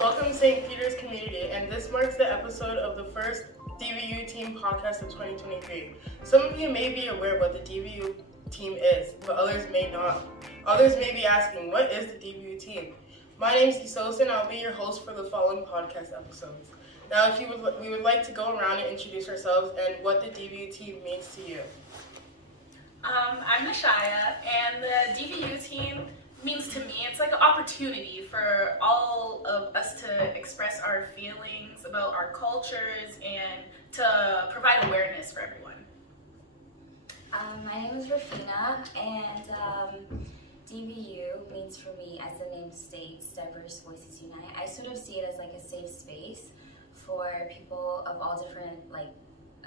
Welcome St. Peter's community, and this marks the episode of the first DVU team podcast of 2023. Some of you may be aware what the DVU team is, but others may not. Others may be asking, what is the DVU team? My name is Kisosa, and I'll be your host for the following podcast episodes. Now, we would like to go around and introduce ourselves and what the DVU team means to you. I'm Nashaya, and the DVU team means to me, it's like an opportunity for all of us to express our feelings about our cultures and to provide awareness for everyone. My name is Rafina, and DVU means for me, as the name states, Diverse Voices Unite. I sort of see it as like a safe space for people of all different,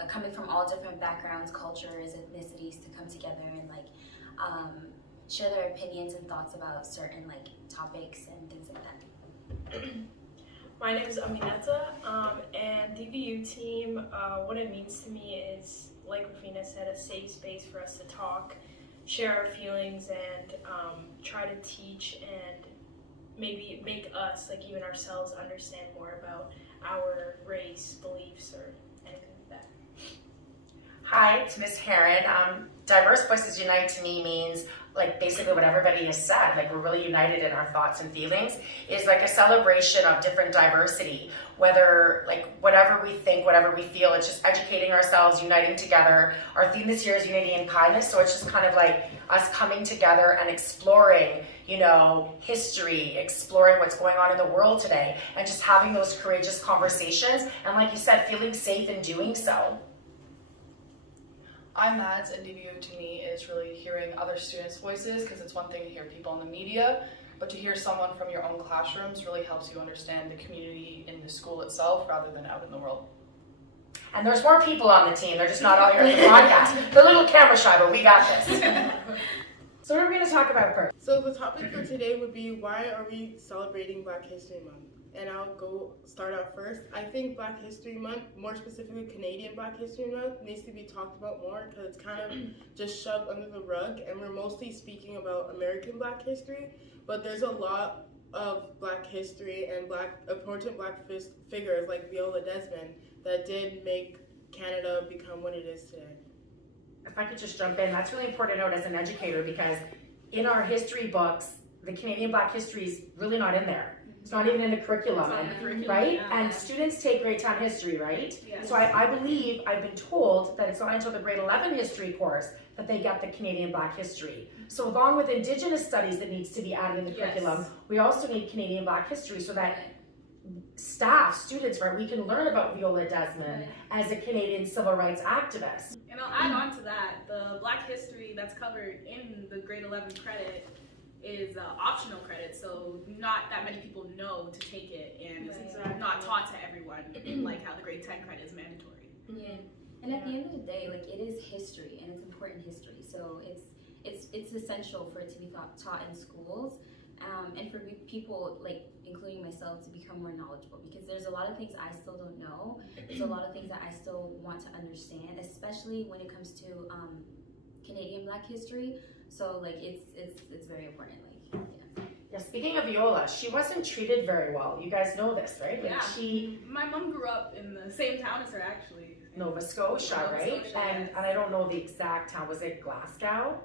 coming from all different backgrounds, cultures, ethnicities to come together and share their opinions and thoughts about certain topics and things like that. My name is Aminata, and DVU team, what it means to me is, like Rafina said, a safe space for us to talk, share our feelings, and try to teach and maybe make us, even ourselves, understand more about our race, beliefs, or anything like that. Hi, it's Miss Heron. Diverse Voices Unite to me means basically what everybody has said. We're really united in our thoughts and feelings. It's like a celebration of different diversity. Whether whatever we think, whatever we feel, it's just educating ourselves, uniting together. Our theme this year is unity and kindness, so it's just kind of like us coming together and exploring, history, exploring what's going on in the world today, and just having those courageous conversations. And like you said, feeling safe in doing so. I'm Mads, and DVU to me is really hearing other students' voices, because it's one thing to hear people in the media, but to hear someone from your own classrooms really helps you understand the community in the school itself rather than out in the world. And there's more people on the team, they're just not all here at the podcast. They're a little camera shy, but we got this. So what are we going to talk about first? So the topic for today would be, why are we celebrating Black History Month? And I'll start out first. I think Black History Month, more specifically Canadian Black History Month, needs to be talked about more because it's kind of just shoved under the rug, and we're mostly speaking about American Black history, but there's a lot of Black history and important Black figures like Viola Desmond that did make Canada become what it is today. If I could just jump in, that's really important to note as an educator, because in our history books, the Canadian Black history is really not in there. It's not even in the curriculum, right? Yeah. And students take grade 10 history, right? Yes. So I believe, I've been told that it's not until the grade 11 history course that they get the Canadian Black history. So along with Indigenous studies that needs to be added in the curriculum, we also need Canadian Black history so that staff, students, right, we can learn about Viola Desmond as a Canadian civil rights activist. And I'll add on to that, the Black history that's covered in the grade 11 credit is optional credit, so not that many people know to take it, and it's not taught to everyone, like how the grade 10 credit is mandatory. Yeah, and at the end of the day, it is history, and it's important history, so it's essential for it to be taught in schools, and for people, including myself, to become more knowledgeable, because there's a lot of things I still don't know. There's a lot of things that I still want to understand, especially when it comes to Canadian Black history. So it's very important. Yeah, speaking of Viola, she wasn't treated very well. You guys know this, right? My mom grew up in the same town as her, actually. Nova Scotia, right? Scotia, and yes. I don't know the exact town. Was it Glasgow?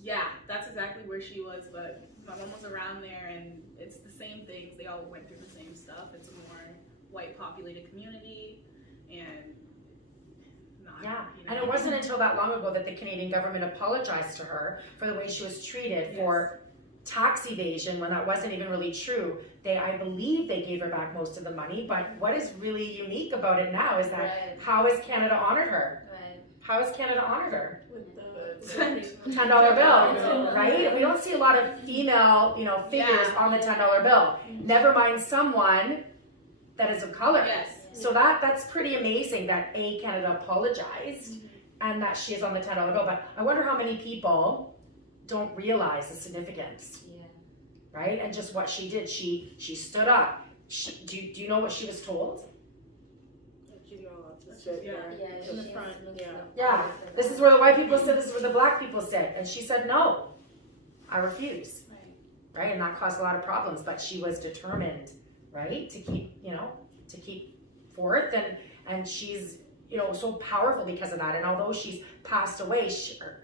Yeah, that's exactly where she was, but my mom was around there, and it's the same things. They all went through the same stuff. It's a more white populated community, and and it wasn't until that long ago that the Canadian government apologized to her for the way she was treated for tax evasion, when that wasn't even really true. I believe they gave her back most of the money, but what is really unique about it now is that how has Canada honored her? How has Canada honored her? With the $10 bill, right? We don't see a lot of female, figures on the $10 bill. Never mind someone that is of color. Yes. So that's pretty amazing that Canada apologized and that she is on the $10 bill. But I wonder how many people don't realize the significance, right? And just what she did. She stood up. Do you know what she was told? She's not allowed to sit in the front. Yeah, this is where the white people sit, this is where the Black people sit. And she said, no, I refuse. Right? And that caused a lot of problems, but she was determined, right? To keep forth, and she's, so powerful because of that. And although she's passed away,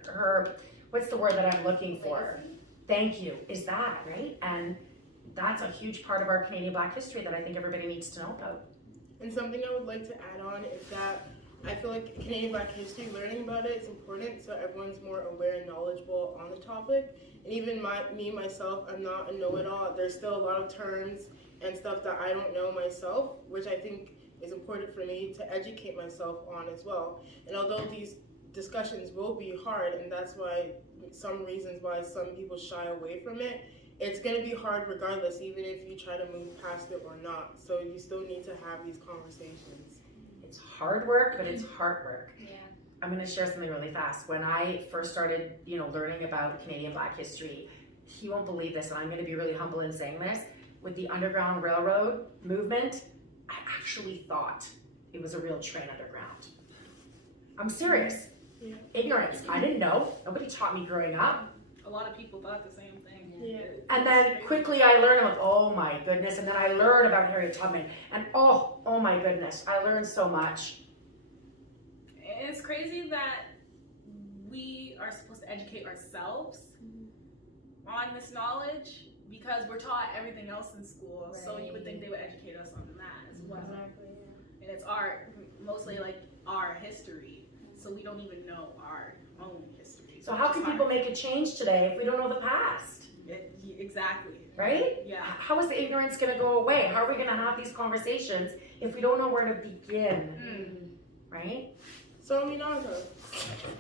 her what's the word that I'm looking for? Thank you. Is that right? And that's a huge part of our Canadian Black history that I think everybody needs to know about. And something I would like to add on is that I feel like Canadian Black history, learning about it is important so everyone's more aware and knowledgeable on the topic. And even myself, I'm not a know-it-all. There's still a lot of terms and stuff that I don't know myself, which I think is important for me to educate myself on as well. And although these discussions will be hard, and that's why some reasons why some people shy away from it, it's going to be hard regardless, even if you try to move past it or not. So you still need to have these conversations. It's hard work, but it's hard work. Yeah. I'm going to share something really fast. When I first started, learning about Canadian Black history, you won't believe this, and I'm going to be really humble in saying this, with the Underground Railroad movement, I actually thought it was a real train underground. I'm serious. Yeah. Ignorance. I didn't know. Nobody taught me growing up. A lot of people thought the same thing. Yeah. And then quickly I learned, I'm like, oh my goodness. And then I learned about Harriet Tubman. And oh my goodness, I learned so much. It's crazy that we are supposed to educate ourselves on this knowledge because we're taught everything else in school. So you would think they would educate us on that as well. Exactly. And it's mostly like our history. So we don't even know our own history. So how can people make a change today if we don't know the past? Exactly. Right? Yeah. How is the ignorance going to go away? How are we going to have these conversations if we don't know where to begin? Right? So Minaka,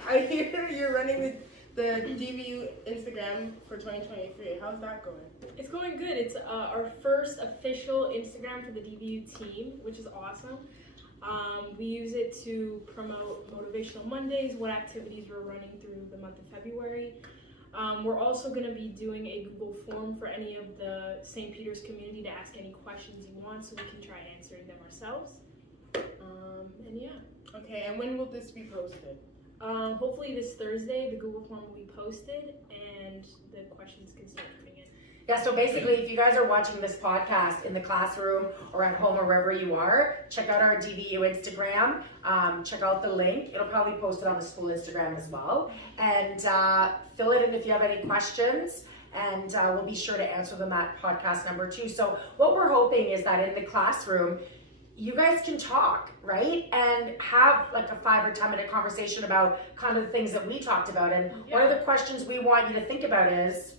I hear you're running the DVU Instagram for 2023. How's that going? It's going good. It's our first official Instagram for the DVU team, which is awesome. We use it to promote Motivational Mondays, what activities we're running through the month of February. We're also going to be doing a Google form for any of the St. Peter's community to ask any questions you want so we can try answering them ourselves. And yeah. Okay, and when will this be posted? Hopefully this Thursday the Google form will be posted and the questions can start coming in. Yeah, so basically, if you guys are watching this podcast in the classroom or at home or wherever you are, check out our DVU Instagram. Check out the link. It'll probably post it on the school Instagram as well. And fill it in if you have any questions. And we'll be sure to answer them at podcast number 2. So what we're hoping is that in the classroom, you guys can talk, right? And have like a 5 or 10 minute conversation about kind of the things that we talked about. And one of the questions we want you to think about is,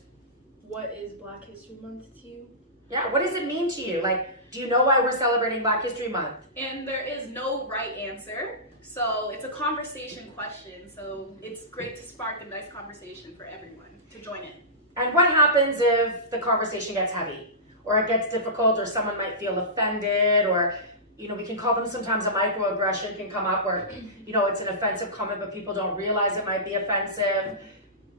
What is Black History Month to you? yeah, what does it mean to you? Like, do you know why we're celebrating Black History Month? And there is no right answer. So it's a conversation question. So it's great to spark a nice conversation for everyone to join in. And what happens if the conversation gets heavy or it gets difficult or someone might feel offended or, we can call them sometimes a microaggression can come up where, it's an offensive comment but people don't realize it might be offensive.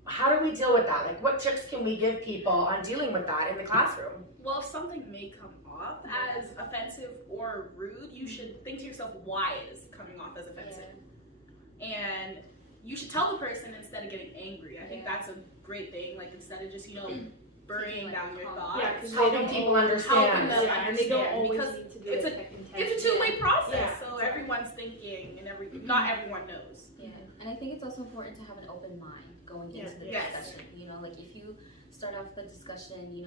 How do we deal with that? Like, what tips can we give people on dealing with that in the classroom? Well, if something may come off as offensive or rude, you should think to yourself why it is coming off as offensive. And you should tell the person instead of getting angry. I think that's a great thing. Like, instead of just, burying down your thoughts. Yeah, because Helping people understand. them and they don't understand, always because need to do it's it. It's a two-way process, Yeah, so exactly. everyone's thinking and not everyone knows. Yeah, and I think it's also important to have an open mind going into the Yes. discussion. Like if you start off the discussion,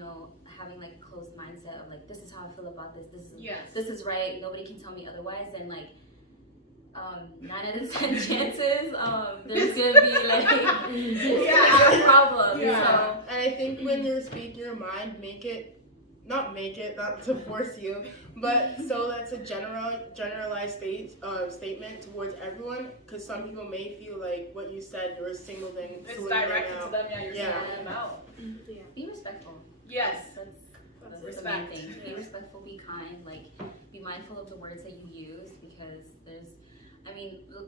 having like a closed mindset of like, this is how I feel about this. This is right. Nobody can tell me otherwise. Then 9 out of 10 chances, there's gonna be like a problem. Yeah. So. And I think when you're speaking your mind, not to force you, but so that's a generalized statement towards everyone, because some people may feel like what you said, you're singling them It's out. directed to them, you're Yeah. singling them out. Yeah. Be respectful. Yes. That's the main Respect. thing. Be respectful, be kind, be mindful of the words that you use because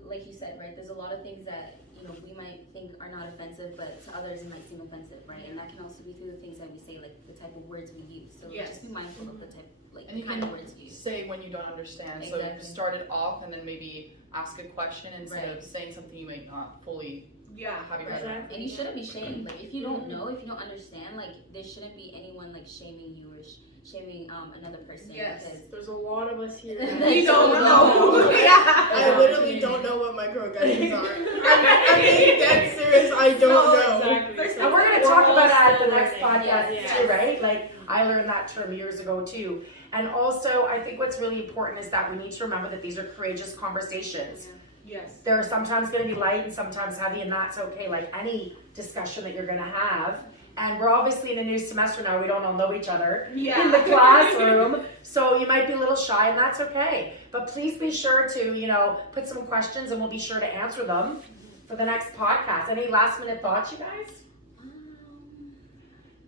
like you said, right, there's a lot of things that, we might think are not offensive, but to others it might seem offensive, right? And that can also be through the things that we say, like the type of words we use. So just be mindful of the type, And the you kind can of words you use. say when you don't understand. So Exactly. start it off and then maybe ask a question instead of Right. saying something you might not fully Yeah. have you read it? Exactly. And you shouldn't be shamed. Like if you don't know, if you don't understand, like there shouldn't be anyone like shaming you or shaming another person. Yes. Because There's a lot of us here. We don't know. I literally don't know what microaggressions are. I'm being dead serious. I don't know. Exactly. And we're going to talk about that at the next still podcast learning. too, right? Like I learned that term years ago too. And also, I think what's really important is that we need to remember that these are courageous conversations. Yes. They're sometimes going to be light and sometimes heavy, and that's okay. Like any discussion that you're going to have. And we're obviously in a new semester now. We don't all know each other in the classroom, so you might be a little shy, and that's okay. But please be sure to, put some questions, and we'll be sure to answer them for the next podcast. Any last minute thoughts, you guys?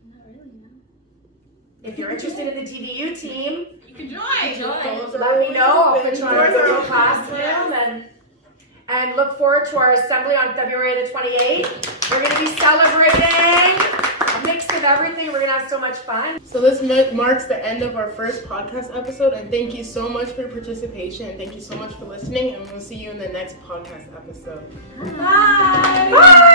not really, no. If you're interested in the DVU team, You can join. let me know. I'll put you on a Google Classroom and look forward to our assembly on February the 28th. We're going to be celebrating a mix of everything. We're going to have so much fun. So this marks the end of our first podcast episode, and thank you so much for your participation, and thank you so much for listening, and we'll see you in the next podcast episode. Bye. Bye.